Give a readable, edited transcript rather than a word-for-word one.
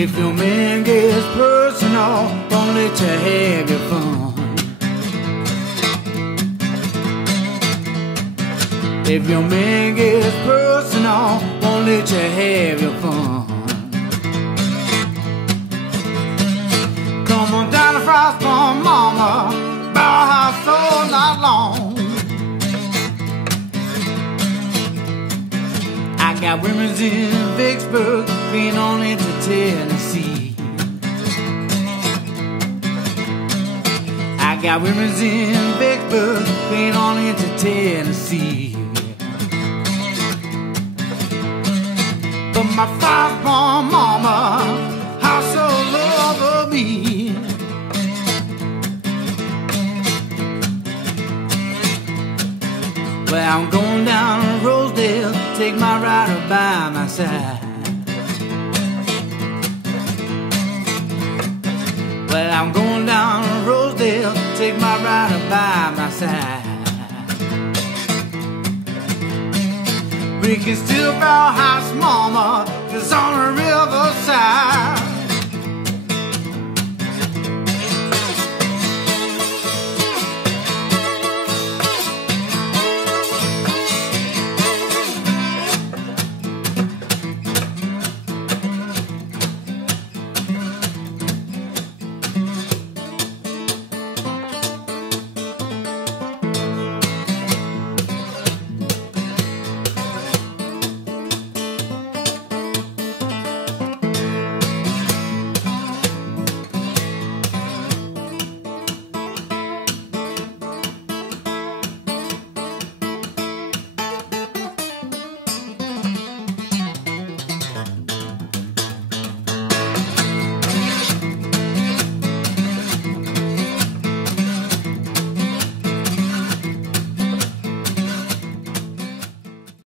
If your man gets personal, won't let you have your fun. If your man gets personal, won't let you have your fun. Come on down to Frost Farm, mama, Bauhaus all night long. I got women's in Vicksburg, been on into Tennessee. I got women's in Vicksburg, been on into Tennessee. But my firstborn mama, how so love me. Well, I'm going down to Rosedale, take my rider by my side. Well, I'm going down to Rosedale, take my rider by my side. We can still Bauhaus, mama, 'cause on the riverside.